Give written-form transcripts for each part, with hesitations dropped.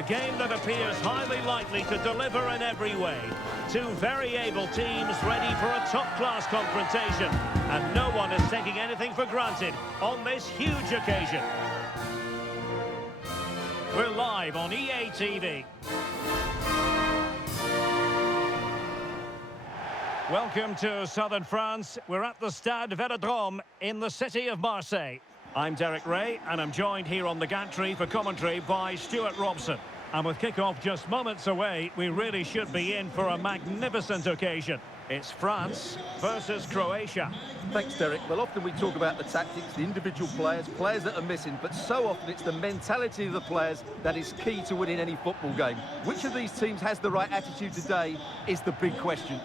A game that appears highly likely to deliver in every way. Two very able teams ready for a top-class confrontation. And no one is taking anything for granted on this huge occasion. We're live on EA TV. Welcome to southern France. We're at the Stade Vélodrome in the city of Marseille. I'm Derek Ray, and I'm joined here on the gantry for commentary by Stuart Robson. And with kick-off just moments away, we really should be in for a magnificent occasion. It's France versus Croatia. Thanks, Derek. Well, often we talk about the tactics, the individual players that are missing, but so often it's the mentality of the players that is key to winning any football game. Which of these teams has the right attitude today is the big question.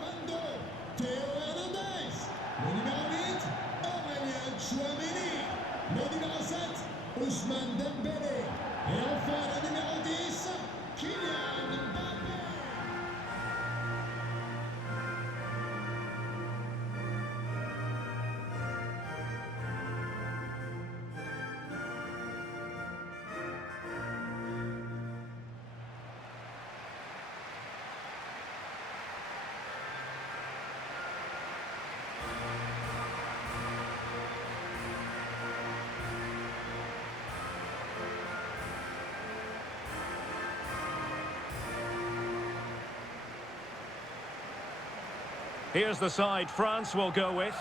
Here's the side France will go with.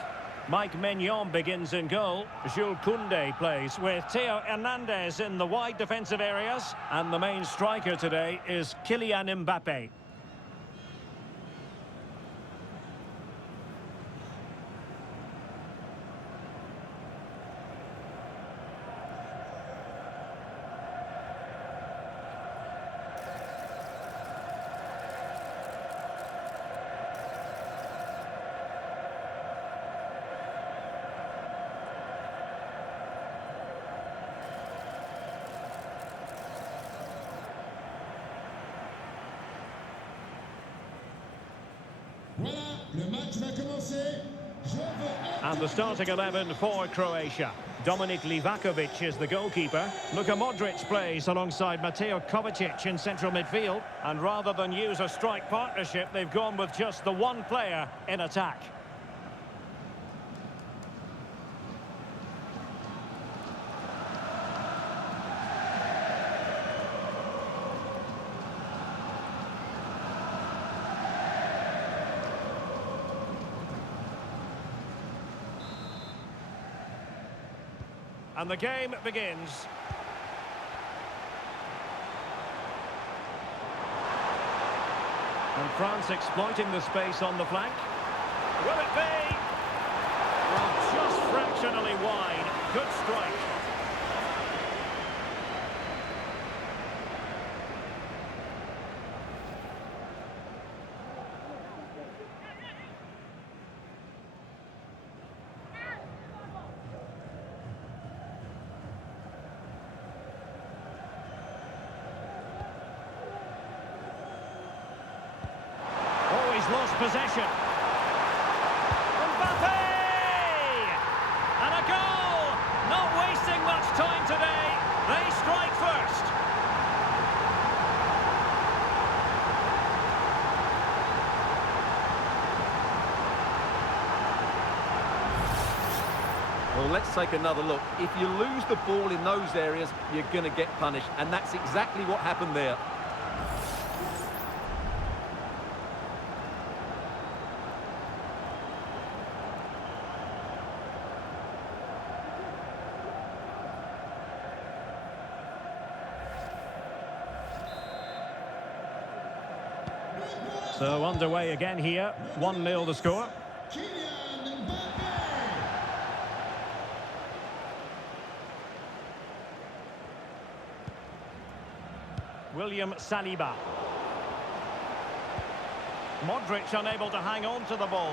Mike Maignan begins in goal. Jules Koundé plays with Theo Hernandez in the wide defensive areas. And the main striker today is Kylian Mbappé. And the starting 11 for Croatia. Dominik Livakovic is the goalkeeper. Luka Modric plays alongside Mateo Kovacic in central midfield. And rather than use a strike partnership, they've gone with just the one player in attack. And the game begins. And France exploiting the space on the flank. Will it be? Well, just fractionally wide. Good strike. Lost possession. Mbappé! And a goal! Not wasting much time today. They strike first. Well, let's take another look. If you lose the ball in those areas, you're going to get punished. And that's exactly what happened there. So underway again here, 1-0 the score. William Saliba. Modric unable to hang on to the ball.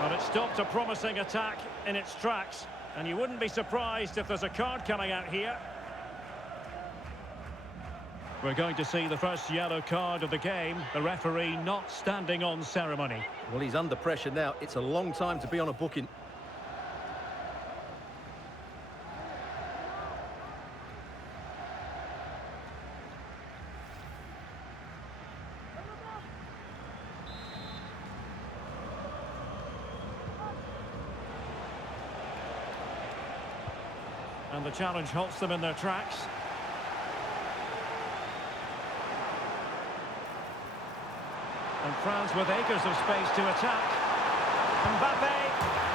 But it stopped a promising attack in its tracks, and you wouldn't be surprised if there's a card coming out here. We're going to see the first yellow card of the game. The referee not standing on ceremony. Well, he's under pressure now. It's a long time to be on a booking. challenge halts them in their tracks. And France with acres of space to attack. Mbappe,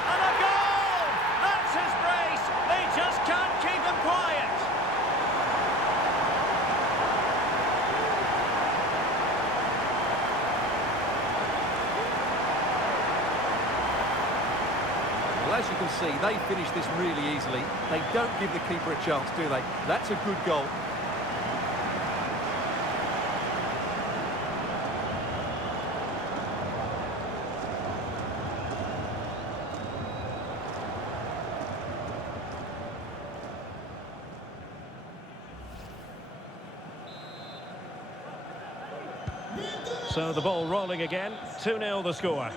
and a goal! That's his brace! They just can't keep him quiet! Well, as you can see, they finish this really easily. They don't give the keeper a chance, do they? That's a good goal. So the ball rolling again, 2-0 the score.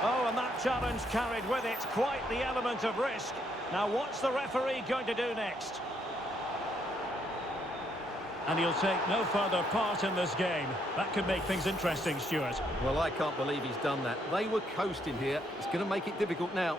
Oh, and that challenge carried with it quite the element of risk. Now what's the referee going to do next? And he'll take no further part in this game. That could make things interesting, Stuart. Well, I can't believe he's done that. They were coasting here. It's going to make it difficult now.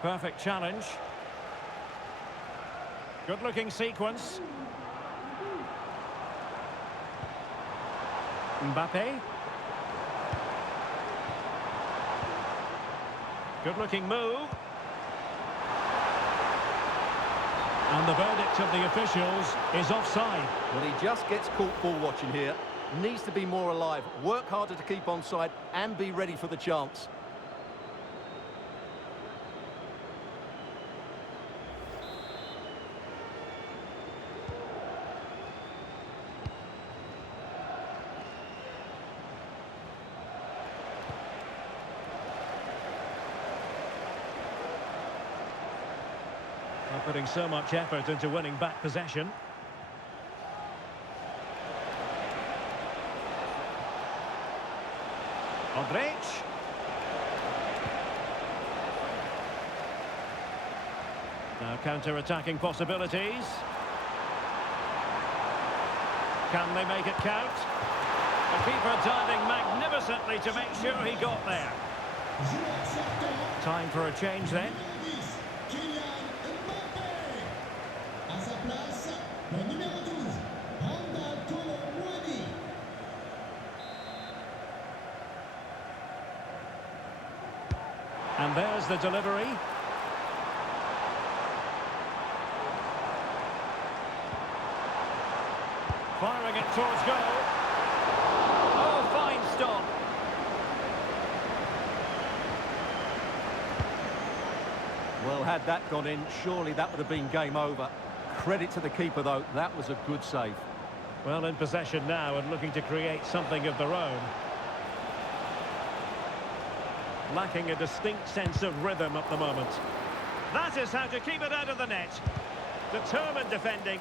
Perfect challenge. Good-looking sequence. Mbappe. Good-looking move. And the verdict of the officials is offside. Well, he just gets caught ball watching here. Needs to be more alive, work harder to keep onside and be ready for the chance. Putting so much effort into winning back possession. Modric. Now counter-attacking possibilities. Can they make it count? The keeper diving magnificently to make sure he got there. Time for a change then. And there's the delivery. Firing it towards goal. Oh, fine stop. Well, had that gone in, surely that would have been game over. Credit to the keeper, though. That was a good save. Well, in possession now and looking to create something of their own. Lacking a distinct sense of rhythm at the moment. That is how to keep it out of the net. Determined defending.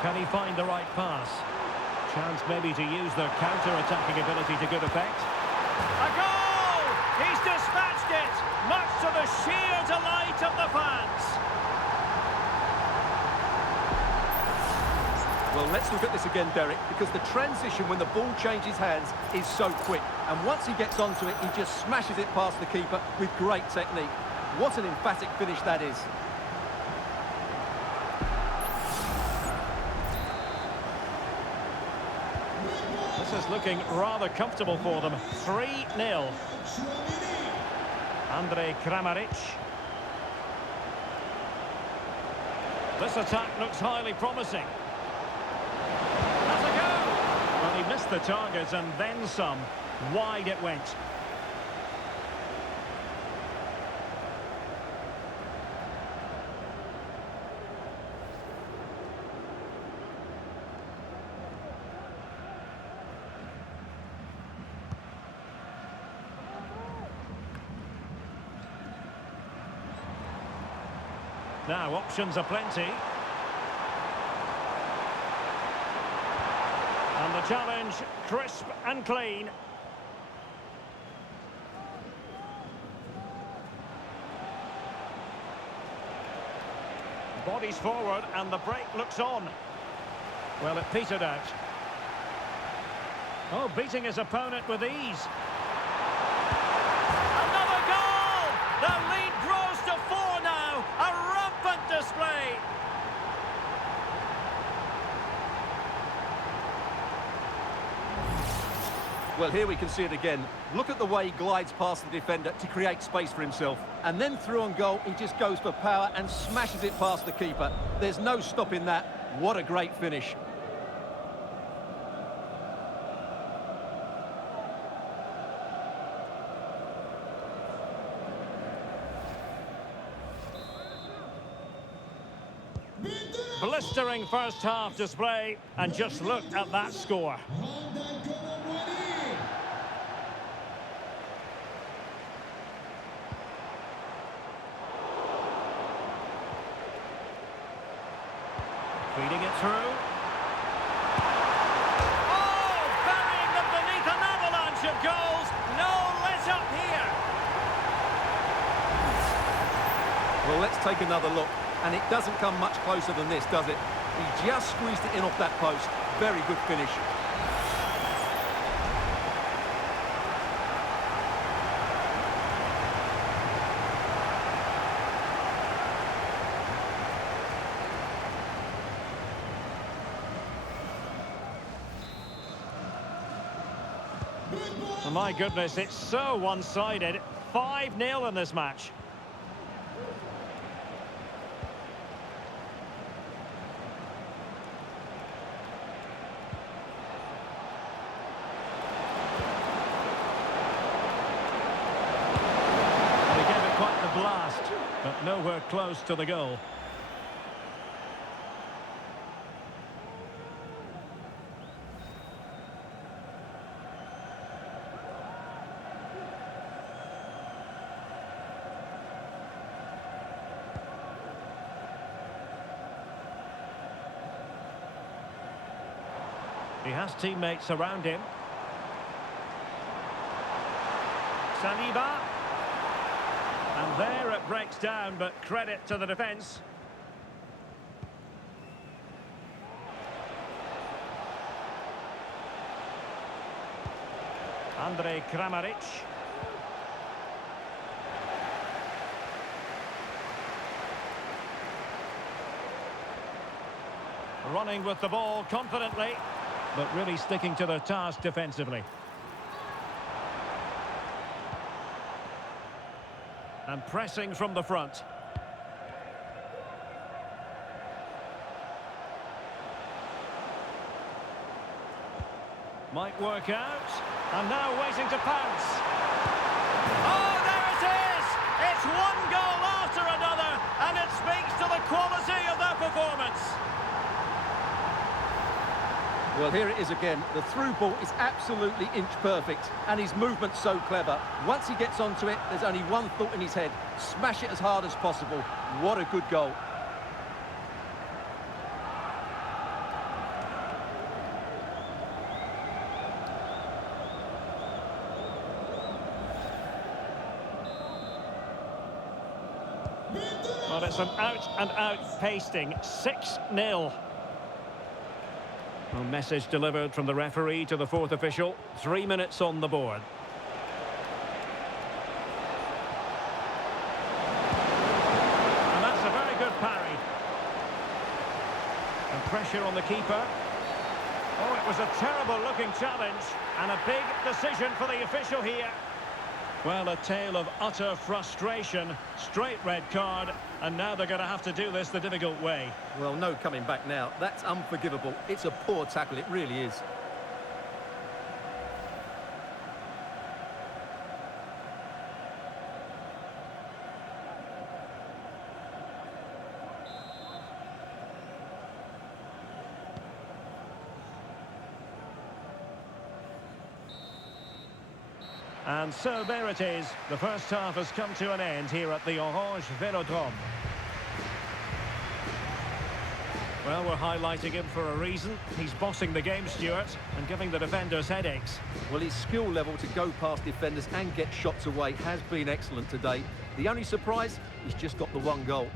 Can he find the right pass? Chance maybe to use their counter-attacking ability to good effect. A goal! He's dispatched it, much to the sheer delight of the fans. Well, let's look at this again, Derek, because the transition when the ball changes hands is so quick. And once he gets onto it, he just smashes it past the keeper with great technique. What an emphatic finish that is. This is looking rather comfortable for them. 3-0. Andrej Kramaric. This attack looks highly promising. Well, he missed the target and then some. Wide it went. Now, options are plenty. And the challenge, crisp and clean. Bodies forward and the break looks on. Well, it petered out. Oh, beating his opponent with ease. Another goal! The lead grows to 4 now. A rampant display. Well, here we can see it again. Look at the way he glides past the defender to create space for himself. And then through on goal, he just goes for power and smashes it past the keeper. There's no stopping that. What a great finish. Blistering first half display, and just look at that score. Feeding it through. Oh, burying them beneath an avalanche of goals. No let up here. Well, let's take another look. And it doesn't come much closer than this, does it? He just squeezed it in off that post. Very good finish. Oh, my goodness, it's so one-sided. 5-0 in this match. Blast, but nowhere close to the goal. He has teammates around him. Saliba. And there it breaks down, but credit to the defence. Andrej Kramaric. Running with the ball confidently, but really sticking to their task defensively. And pressing from the front. Might work out. And now waiting to pounce. Oh, there it is! It's one goal after another, and it speaks to the quality of their performance. Well, here it is again. The through ball is absolutely inch perfect, and his movement's so clever. Once he gets onto it, there's only one thought in his head. Smash it as hard as possible. What a good goal. Well, it's an out-and-out pasting. 6-0. A message delivered from the referee to the fourth official. 3 minutes on the board. And that's a very good parry. And pressure on the keeper. Oh, it was a terrible-looking challenge. And a big decision for the official here. Well, a tale of utter frustration. Straight red card. And now they're going to have to do this the difficult way. Well, no coming back now. That's unforgivable. It's a poor tackle, it really is. And so there it is. The first half has come to an end here at the Orange Velodrome. Well, we're highlighting him for a reason. He's bossing the game, Stuart, and giving the defenders headaches. Well, his skill level to go past defenders and get shots away has been excellent today. The only surprise, he's just got the one goal.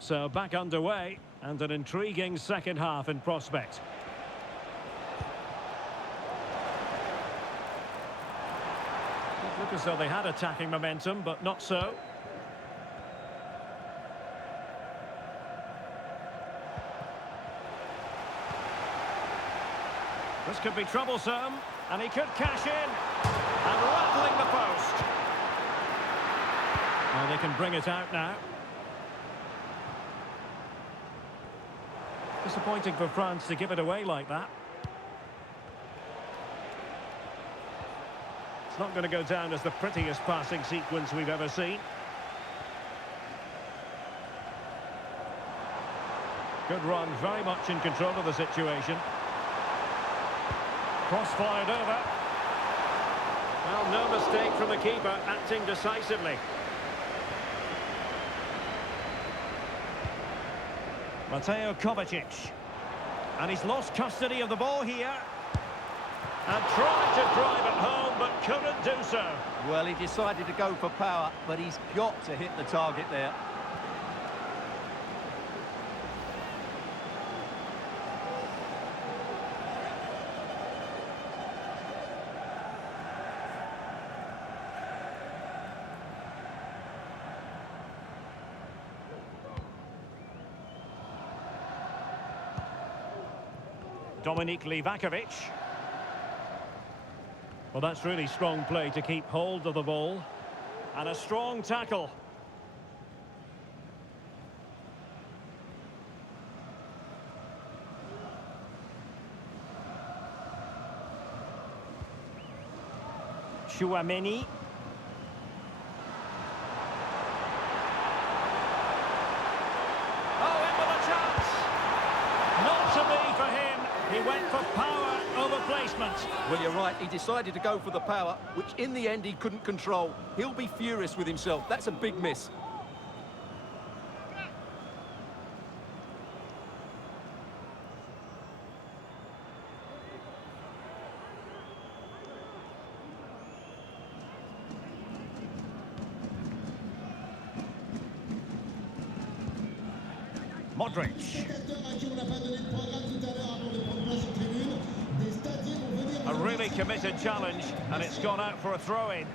So back underway, and an intriguing second half in prospect. It looked as though they had attacking momentum, but not so. This could be troublesome, and he could cash in, and rattling the post. Well, they can bring it out now. Disappointing for France to give it away like that. It's not going to go down as the prettiest passing sequence we've ever seen. Good run, very much in control of the situation. Cross-fired over. Well, no mistake from the keeper, acting decisively. Mateo Kovacic. And he's lost custody of the ball here. And tried to drive it home, but couldn't do so. Well, he decided to go for power, but he's got to hit the target there. Dominic Livakovic. Well, that's really strong play to keep hold of the ball. And a strong tackle. Chouameni. Oh, in with a chance. Not to be for him. He went for power over placement. Well, you're right. He decided to go for the power, which in the end he couldn't control. He'll be furious with himself. That's a big miss. Modric. A really committed challenge, and it's gone out for a throw-in.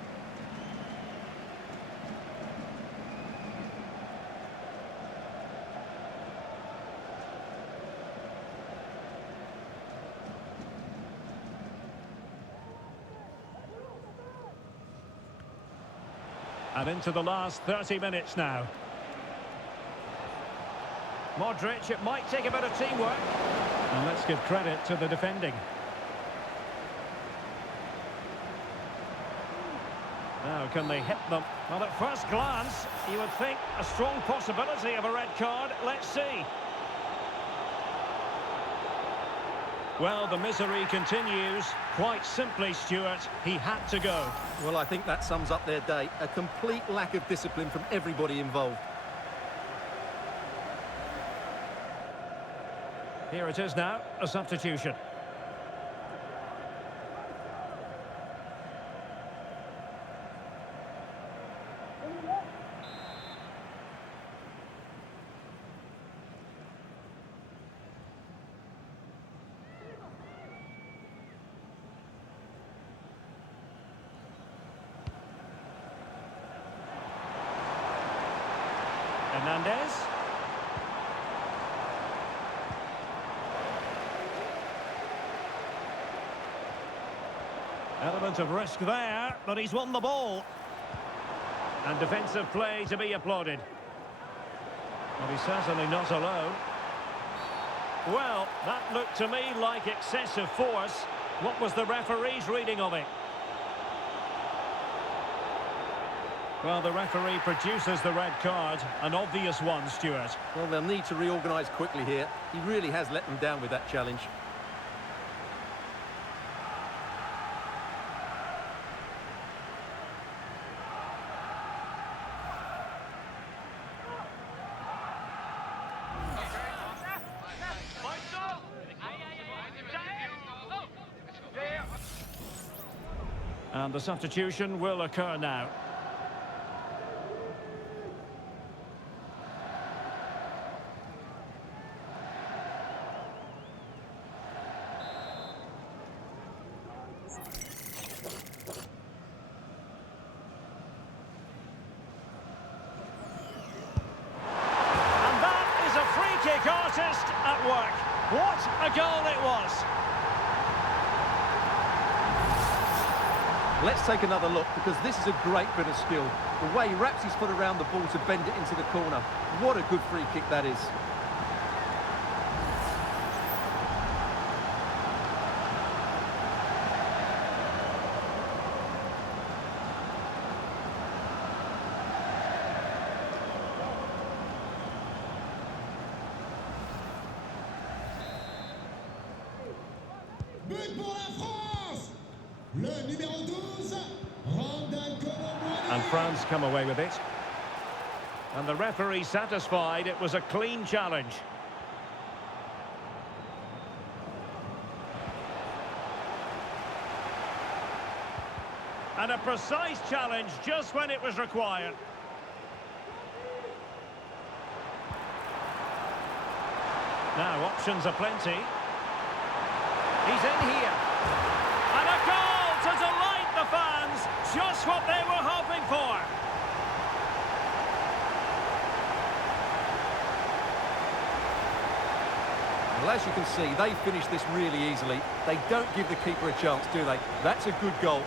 And into the last 30 minutes now. Modric, it might take a bit of teamwork. And let's give credit to the defending. Now, can they hit them? Well, at first glance, you would think a strong possibility of a red card. Let's see. Well, the misery continues. Quite simply, Stuart, he had to go. Well, I think that sums up their day. A complete lack of discipline from everybody involved. Here it is now, a substitution. Hernandez. Element of risk there, but he's won the ball. And defensive play to be applauded. Well, he's certainly not alone. Well, that looked to me like excessive force. What was the referee's reading of it? Well, the referee produces the red card. An obvious one, Stuart. Well, they'll need to reorganise quickly here. He really has let them down with that challenge. And the substitution will occur now. And that is a free kick artist at work. What a goal it was. Let's take another look, because this is a great bit of skill. The way he wraps his foot around the ball to bend it into the corner. What a good free kick that is. But pour la France, le numéro 12, And France come away with it. And the referee satisfied it was a clean challenge. And a precise challenge just when it was required. Now, options are plenty. He's in here. And a goal to delight the fans. Just what they were hoping for. Well, as you can see, they finish this really easily. They don't give the keeper a chance, do they? That's a good goal.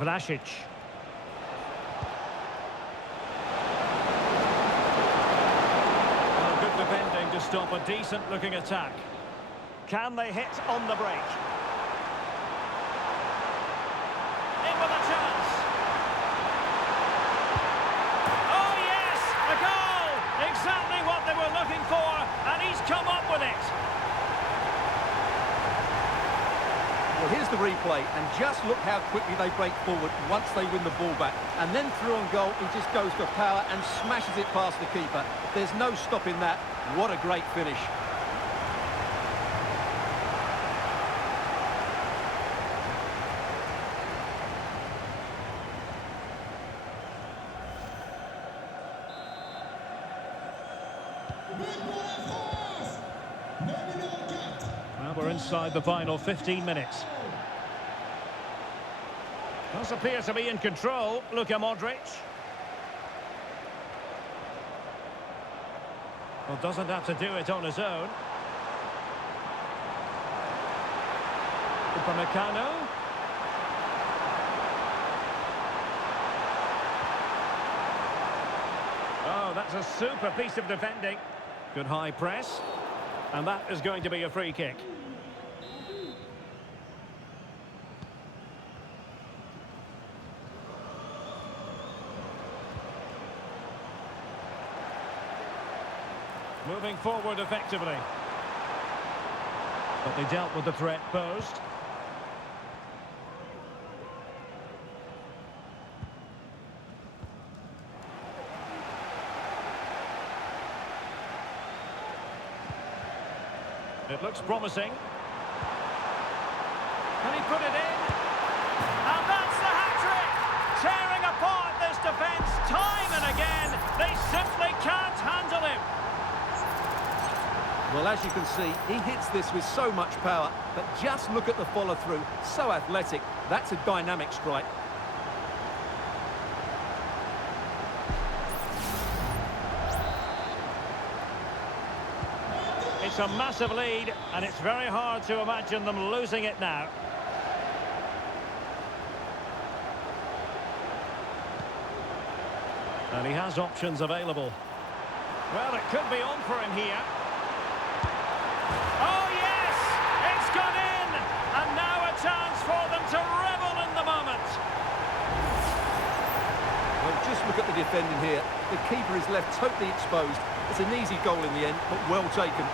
Vlasic. Well, good defending to stop a decent-looking attack. Can they hit on the break? In with a chance. Oh, yes! A goal! Exactly what they were looking for, and he's come up with it. Well, here's the replay, and just look how quickly they break forward once they win the ball back. And then through on goal, he just goes for power and smashes it past the keeper. There's no stopping that. What a great finish. Well, we're inside the final 15 minutes. Does appear to be in control, Luka Modric. Well, doesn't have to do it on his own. Upamecano. Oh, that's a super piece of defending. Good high press. And that is going to be a free kick. Moving forward effectively. But they dealt with the threat posed. It looks promising. put it in? And that's the hat-trick! Tearing apart this defence time and again. They simply can't handle him. Well, as you can see, he hits this with so much power, but just look at the follow-through. So athletic. That's a dynamic strike. It's a massive lead, and it's very hard to imagine them losing it now. And he has options available. Well, it could be on for him here. Oh, yes! It's gone in! And now a chance for them to revel in the moment. Well, just look at the defending here. The keeper is left totally exposed. It's an easy goal in the end, but well taken.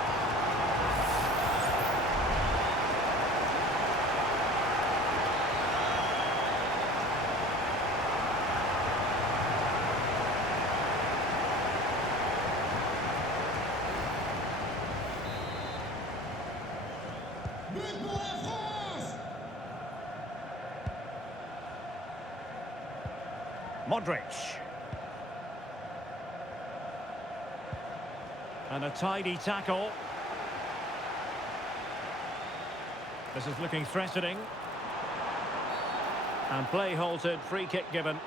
But pour la France! Modric. And a tidy tackle. This is looking threatening. And play halted, free kick given.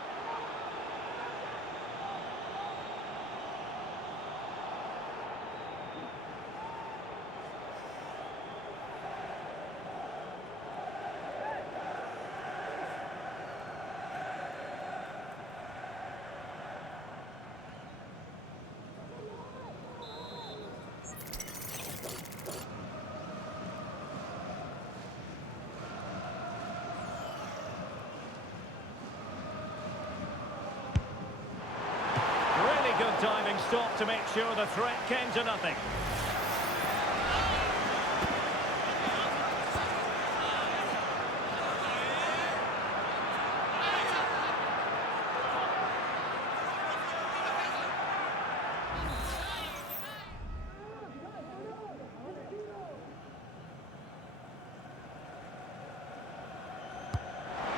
Good diving stop to make sure the threat came to nothing.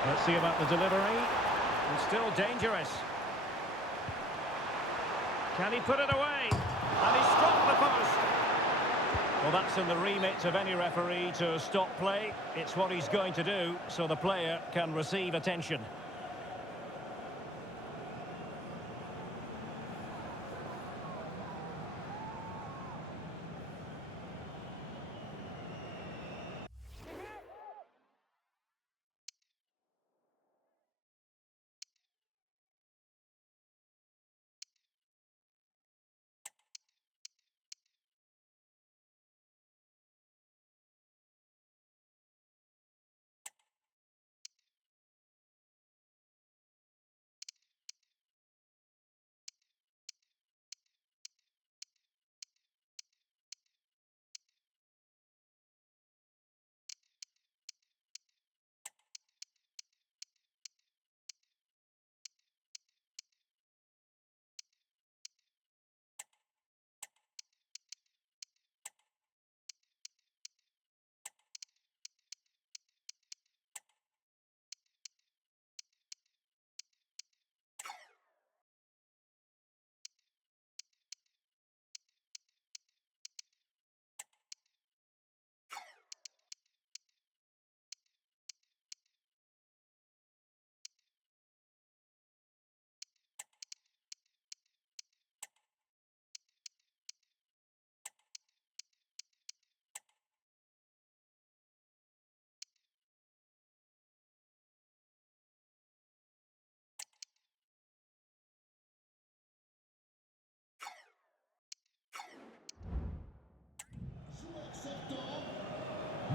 Let's see about the delivery. It's still dangerous. Can he put it away? And he struck the post. Well, that's in the remit of any referee to stop play. It's what he's going to do, so the player can receive attention.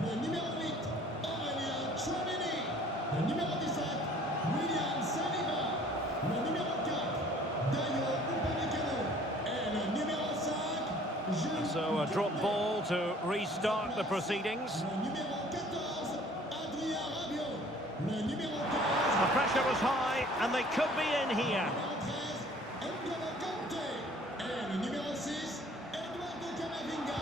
Le numéro 8, Aurélien Tchouameni. Le numéro 17, William Saliba. Le numéro 4, Dayo Upamecano. Et le numéro 5, Jules. So a drop ball to restart the proceedings. Le numéro 14, Adrien Rabiot. Le numéro 15, The pressure was high, and they could be in here. le numéro 13, N'Golo Kanté. Et le numéro 6, Eduardo Camavinga.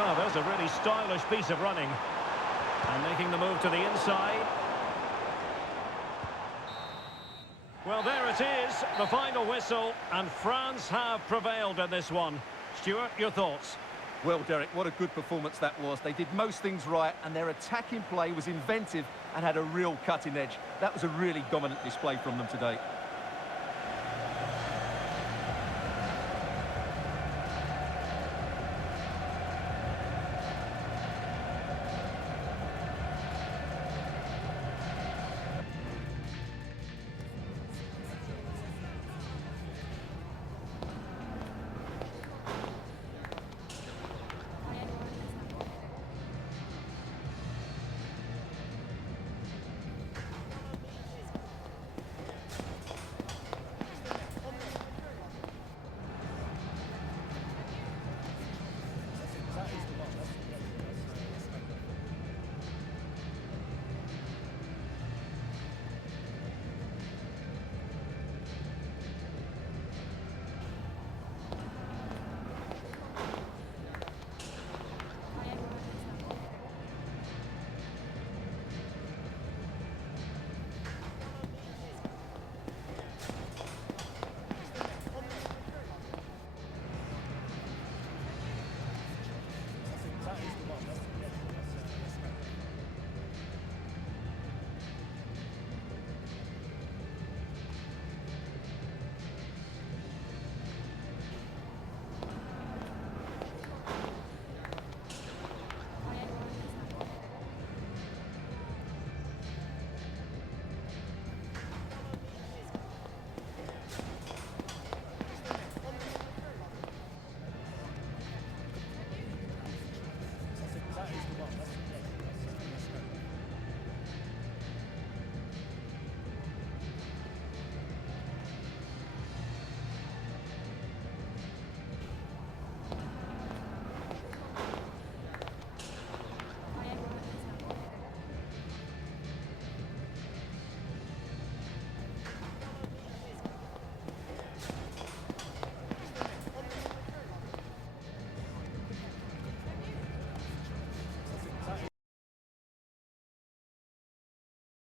Well, there's a really stylish piece of running. And making the move to the inside. Well, there it is, the final whistle, and France have prevailed in this one. Stuart, your thoughts? Well, Derek, what a good performance that was. They did most things right, and their attacking play was inventive and had a real cutting edge. That was a really dominant display from them today.